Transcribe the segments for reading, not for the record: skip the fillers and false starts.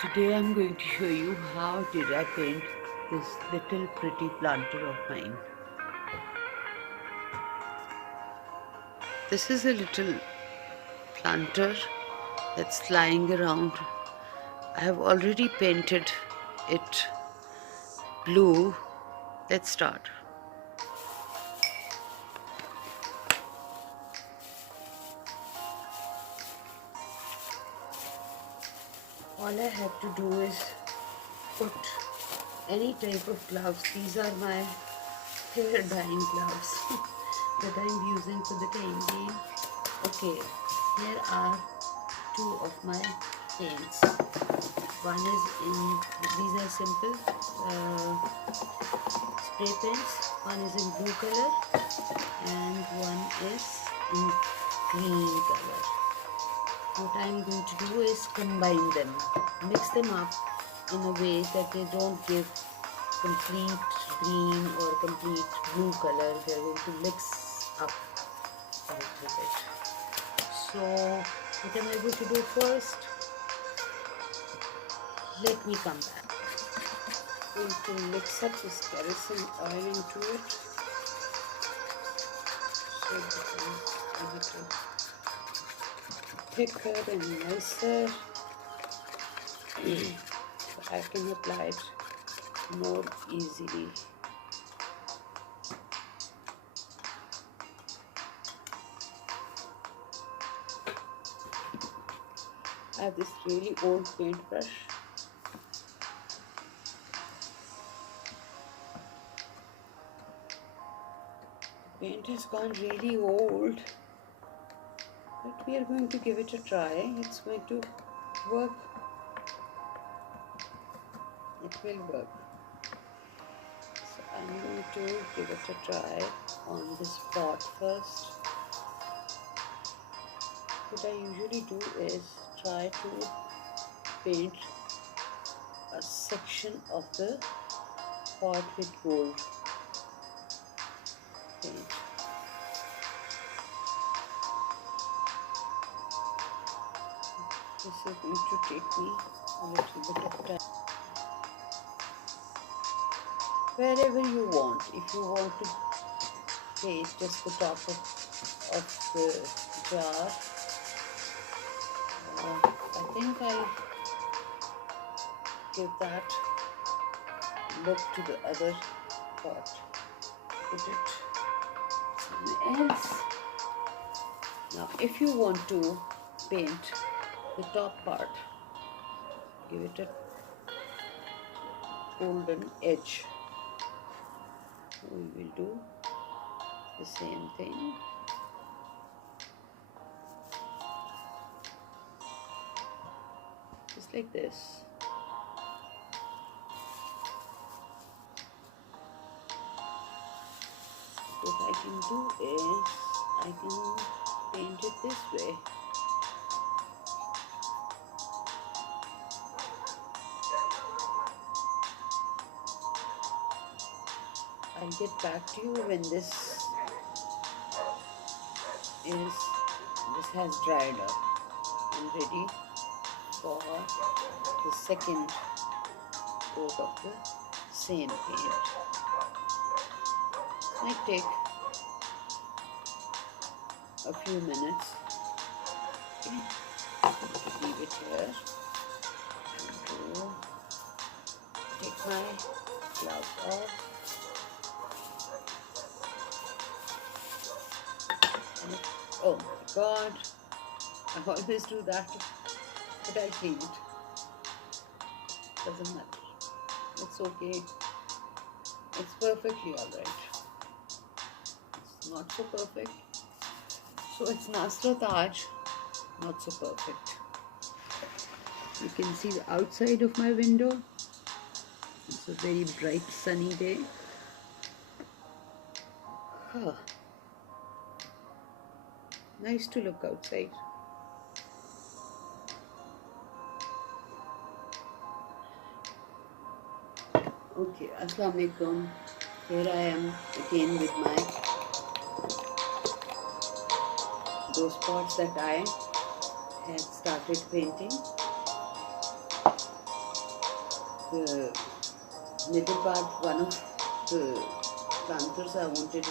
Today I'm going to show you how did I paint this little pretty planter of mine. This is a little planter that's lying around. I have already painted it blue. Let's start. All I have to do is put any type of gloves. These are my hair dyeing gloves that I'm using for the time being. Okay, here are two of my paints. One is these are simple spray paints. One is in blue color and one is in green color. What I'm going to do is combine them, mix them up in a way that they don't give complete green or complete blue color. They're going to mix up a little bit. So what am I going to do first? Let me come back. I'm going to mix up this kerosene oil into it so it becomes a little thicker and nicer, so I can apply it more easily. I have this really old paintbrush. The paint has gone really old, but we are going to give it a try. It's going to work. It will work. So I'm going to give it a try on this pot first. What I usually do is try to paint a section of the pot with gold paint. This is going to take me a little bit of time. Wherever you want, if you want to paint just the top of the jar, I think I'll give that look to the other pot. Put it somewhere else. Now, if you want to paint the top part, give it a golden edge. We will do the same thing. Just like this. What I can do is I can paint it this way. I'll get back to you when this has dried up and ready for the second coat of the same paint. It might take a few minutes. Okay. Leave it here. And take my gloves off. And oh my God! I always do that, but I clean it. Doesn't matter. It's okay. It's perfectly alright. It's not so perfect. So it's NasraTaj, not so perfect. You can see the outside of my window. It's a very bright sunny day. Nice to look outside. Okay, Assalamu alaikum. Here I am again with those pots that I had started painting. the middle part, one of the planters I wanted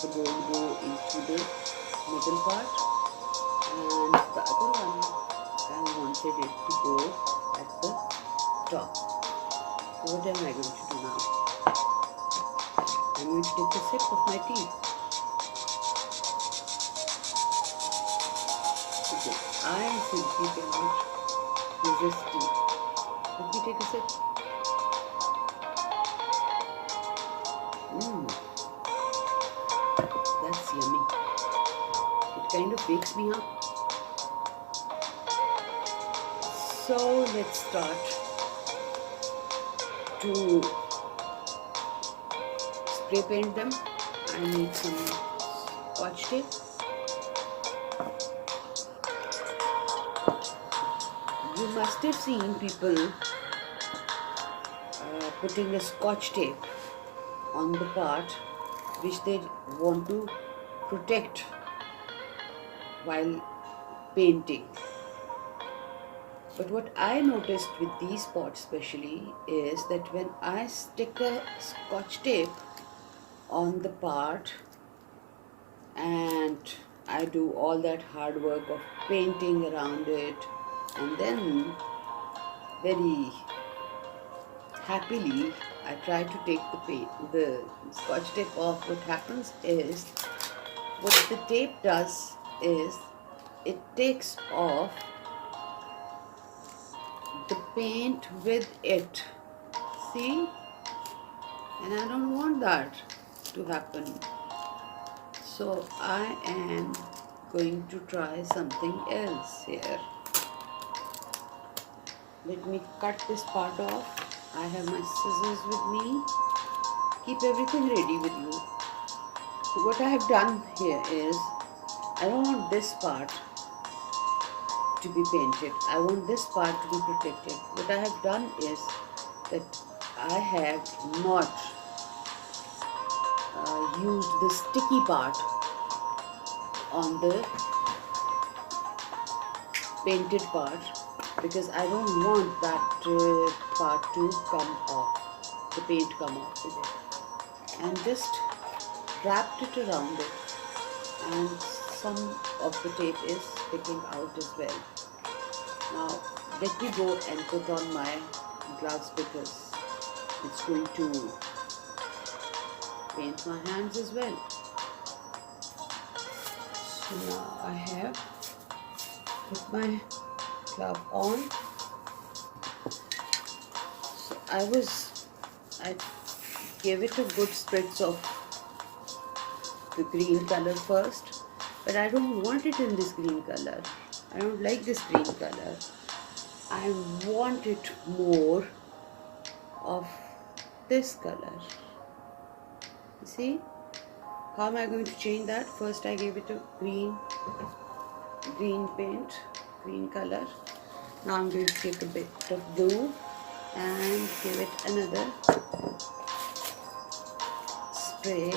the bowl go into the middle part, and the other one I wanted it to go at the top. So what am I going to do now? I'm going to take a sip of my tea. Okay, I simply cannot resist tea. Let me take a sip. That's yummy. It kind of wakes me up. So let's start to spray paint them. I need some scotch tape. You must have seen people putting a scotch tape on the part which they want to protect while painting. But what I noticed with these pots especially is that when I stick a scotch tape on the part and I do all that hard work of painting around it, and then very happily I try to take the scotch tape off, what happens is, what the tape does is it takes off the paint with it. See? And I don't want that to happen. So I am going to try something else here. Let me cut this part off. I have my scissors with me. Keep everything ready with you. So what I have done here is, I don't want this part to be painted. I want this part to be protected. What I have done is that I have not used the sticky part on the painted part, because I don't want that part to come off, the paint come off with it, and just wrapped it around it, and some of the tape is sticking out as well. Now let me go and put on my gloves because it's going to paint my hands as well. So now I have put my glove on. So I gave it a good spritz of the green color first, but I don't want it in this green color. I don't like this green color. I want it more of this color. You see? How am I going to change that? First I gave it a green paint, green color. Now I'm going to take a bit of blue and give it another spray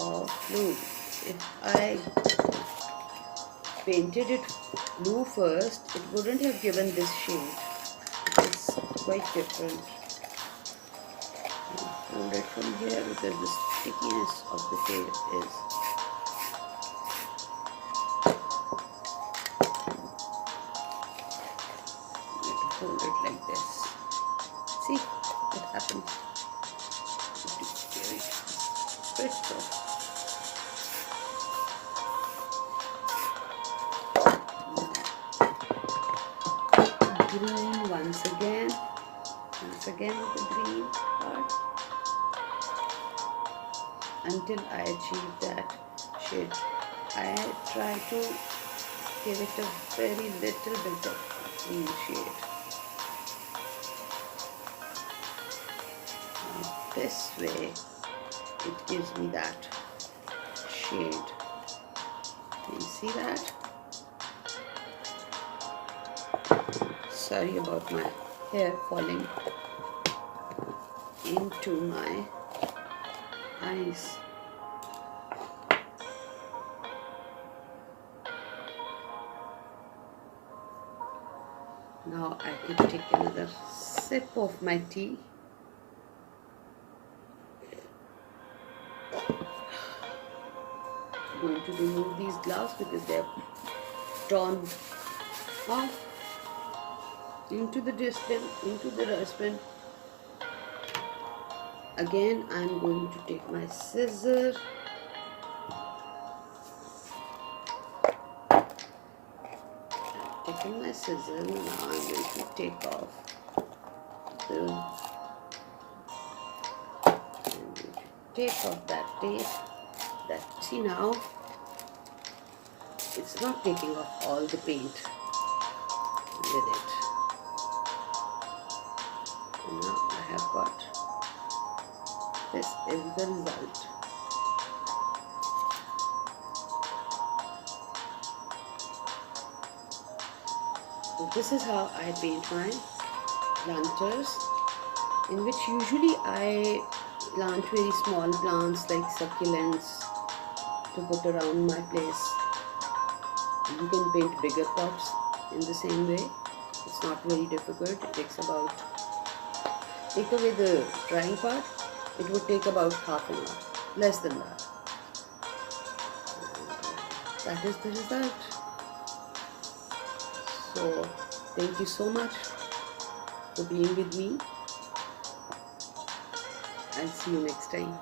of blue. If I painted it blue first, it wouldn't have given this shade. It's quite different. Hold it from here because the stickiness of the tape is. Hold it like this. See what happens? Green once again with the green part until I achieve that shade. I try to give it a very little bit of green shade. This way it gives me that shade. Can you see that? Sorry about my hair falling into my eyes. Now now I can take another sip of my tea. I'm going to remove these gloves because they're torn off. Into the dustbin, into the dustbin. Again, I'm going to take my scissor. Taking my scissor, now I'm going to take off that tape. See now, it's not taking off all the paint with it. And now I have got, this is the result. So this is how I paint my planters, in which usually I plant very small plants like succulents to put around my place. You can paint bigger pots in the same way. It's not very difficult. It takes about, take away the drying part, it would take about half an hour, less than that. And that is the result. So thank you so much for being with me. I'll see you next time.